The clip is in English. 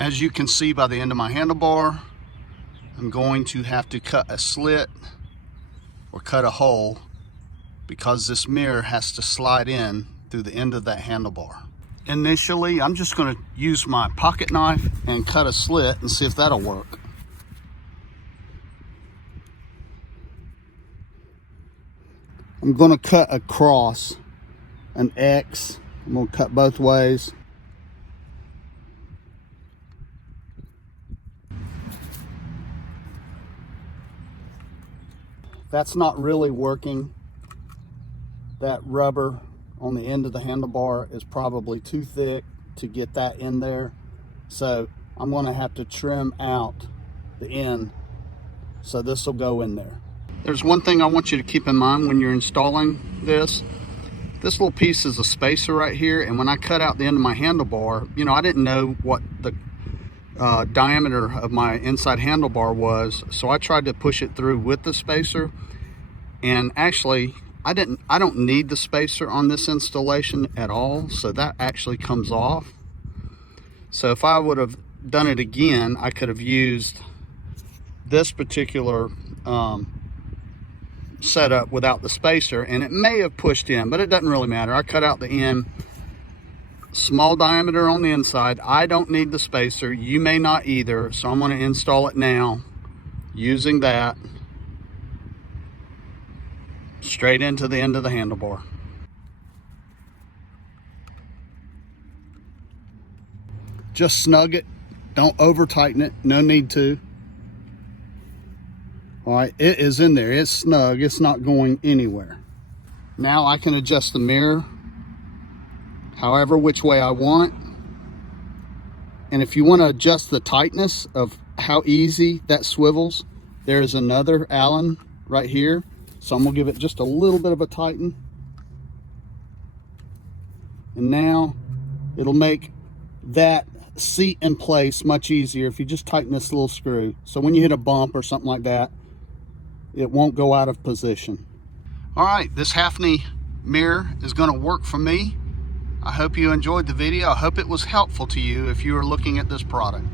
As you can see by the end of my handlebar, I'm going to have to cut a slit or cut a hole because this mirror has to slide in through the end of that handlebar. Initially, I'm just going to use my pocket knife and cut a slit and see if that'll work. I'm going to cut across an X. I'm going to cut both ways. That's not really working. That rubber on the end of the handlebar is probably too thick to get that in there. So I'm going to have to trim out the end so this will go in there. There's one thing I want you to keep in mind when you're installing this. This little piece is a spacer right here, and when I cut out the end of my handlebar, you know, I didn't know what the diameter of my inside handlebar was, so I tried to push it through with the spacer, and actually I don't need the spacer on this installation at all, so that actually comes off. So if I would have done it again, I could have used this particular setup without the spacer, and it may have pushed in, but it doesn't really matter. I cut out the end, small diameter on the inside. I don't need the spacer. You may not either, so I'm going to install it now using that straight into the end of the handlebar. Just snug it, don't over tighten it, no need to. All right, it is in there, it's snug, it's not going anywhere. Now I can adjust the mirror however which way I want. And if you want to adjust the tightness of how easy that swivels, there's another Allen right here. So I'm gonna give it just a little bit of a tighten. And now it'll make that seat in place much easier if you just tighten this little screw. So when you hit a bump or something like that, it won't go out of position. All right, this Hafny mirror is gonna work for me. I hope you enjoyed the video. I hope it was helpful to you if you are looking at this product.